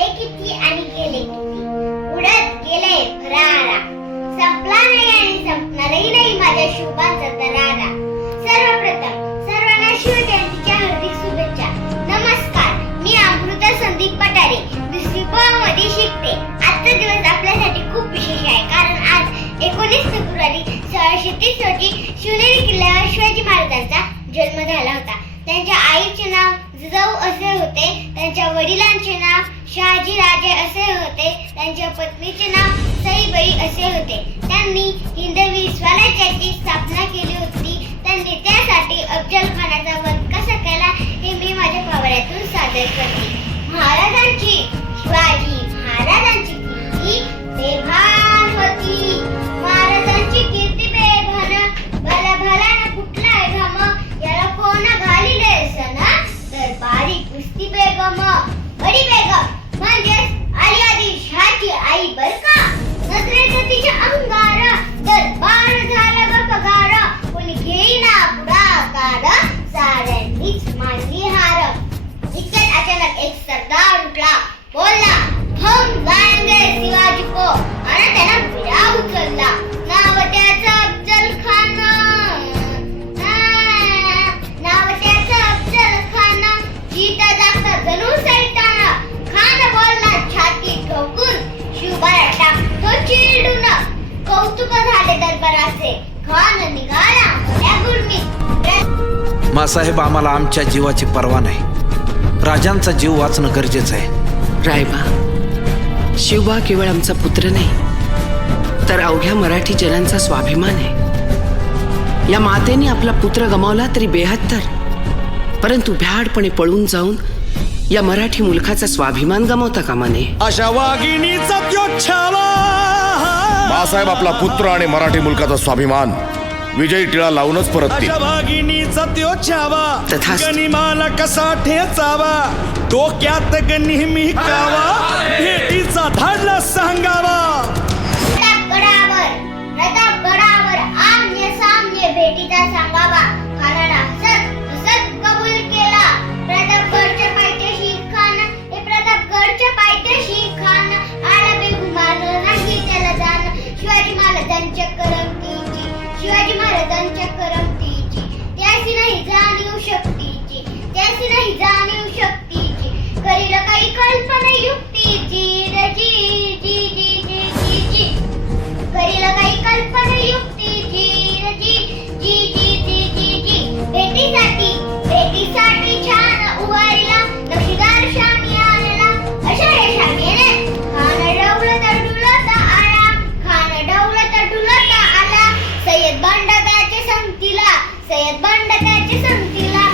आले किती आणि गेले किती, उडत गेले भरारा, संपला नाही आणि संपणारही नाही माझ्या शुभांचा दरारा. सर्वप्रथम सर्वांना शिवजयंतीच्या हार्दिक शुभेच्छा. नमस्कार, मी अमृता संदीप पटारे, 2री ब मध्ये शिकते. आजचा दिवस आपल्यासाठी खूप विशेष आहे, कारण आज 19 फेब्रुवारी 1630 रोजी शिवनेरी किल्ल्यावर शिवाजी महाराजांचा जन्म झाला होता. त्यांच्या आईचे नाव जिजाऊ असे होते, त्यांच्या वडिलांचे नाव शहाजी राजे असे होते, त्यांच्या पत्नीचे नाव सईबाई असे होते. त्यांनी हिंदवी स्वराज्याची स्थापना केली होती. त्यांनी त्यासाठी अफजल खानाचा वध कसा केला हे मी माझ्या पावऱ्यातून सादर करते. महाराजांची शिवाजी महाराजांची कीर्ती बेभान होती. महाराजांची कीर्ती बेभान, भला भला कुठला घाम, याला कोण घालिले सन, दरबारी कुस्ती बेगम, बडी बेगम म्हणजेच आली आदिलशाची आई बर का. नजरेचं तिच्या अंगार, दरबार झाला ग पगार, कोणी घेईना पुढाकार, साऱ्यांनीच मानली हार. इतक्यात अचानक एक सरदार उठला, बोलला हम जाएंगे शिवाजी को, आणि त्याला विडा उचलला. नाव त्याचं अफजल खान, नाव त्याचं अफजल खान, जीता जागता जणू सैतान. खान बोलला छाती ठोकून, शिवबाला टाकतो चिरडून. कौतुक झाले दरबाराचे, खान निघाला मोठ्या गुरमीत. मासाहेब, आम्हाला आमच्या जीवाची पर्वा नाही. राजांचा जीव वाचणं गरजेचं आहे. रायबा, शिवबा केवळ आमचा पुत्र नाही, तर अवघ्या मराठी जनांचा स्वाभिमान आहे. या मातेने आपला पुत्र गमावला तरी 72, परंतु भ्याडपणे पळून जाऊन या मराठी मुलखाचा स्वाभिमान गमावता कामा नये. अशा वाघिणीचा त्यो छावा. बाळासाहेब आपला पुत्र आणि मराठी मुलकाचा स्वाभिमान विजयी टिळा लावूनच परततील. अशा वाघिणीचा त्यो छावा, तथास्तु. गनिमाला कसा ठेचावा, डोक्यात नेहमी कावा, भेटीचा धाडला सांगावा. प्रतापगडावर आम्य साम्य भेटीचा सांगावा. खानाला हसत हसत कबूल केला. प्रतापगडच्या पायथ्याशी खान, हे प्रतापगडच्या पायथ्याशी खान, आला बेगुमान नाही त्याला जाण. शिवाजी महाराजांच्या करमतीची, शिवाजी महाराजांच्या करमतीची, त्याची नाही जाणीव शक्तीची, त्याची नाही जाणीव शक्तीची, करील काही कल्पना युक्तीची, जी जी जी जी जी जी, करील काही कल्पना युक्तीची, जी जी जी जी जी जी. भेटीसाठी भेटीसाठी छान उभारीला, नक्षीदार शामी आणला. अशा या शामीने खान डवळत डुलत आला, खान डवळत डुलत आला. सय्यद बंड त्याच्या संगतीला, सय्यद बंड त्याच्या संगतीला,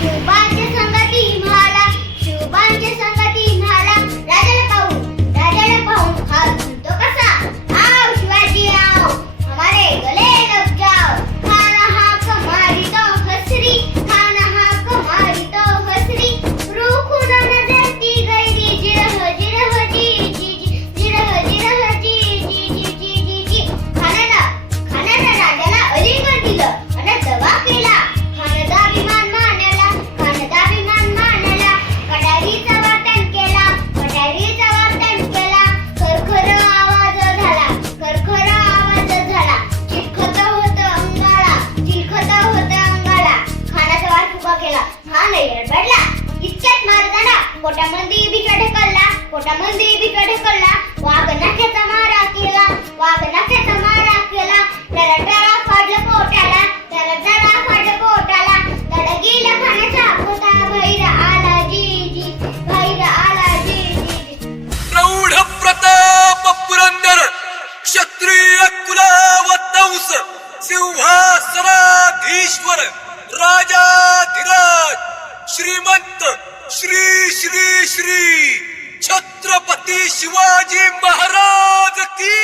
शिवबांच्या संगती म्हाला, शिवबांच्या संगती म्हाला. राजाला पाहून हात झुलतो कसा, आओ शिवाजी आओ, हमारे गले लग जाओ. खान हाक मारितो हसरी, खान हाक मारितो हसरी, रूखून नजरती गैरी, जिरह जिरह जी जी जी, जिरह जिरह जी जी जी जी जी जी. खानानं राजाला अलीगड दिलं आणि दवा केला. खानचा अभिमान मानला, खानचा अभिमान मानला. कटारीचा वाटण केला, कटारीचा वाटण केला. खरखर आवाज झाला, खरखर आवाज झाला. चिलखत होत अंगाला, चिलखत होत अंगाला. खानाचा वार उभा केला, खान रडला. इतक्यात महाराजांना पोटामध्ये बिका ढकलला, पोटामध्ये बिका ढकलला. वाघ नाक्याचा मारा केला, वाघ नाक्याचा मारा केला. त्याला टाळा फाडलं पोटाला, त्याला टाळा फाडलं पोटाला. त्याला गेला खाण्याचा पोता बाहेर आला जी जी, बाहेर आला जी जी. प्रौढ प्रताप पुरंदर, क्षत्रिय कुलावतंस, सिंहासनाधीश्वर, राजाधिराज, श्रीमंत श्री श्री श्री छत्रपती शिवाजी महाराज की.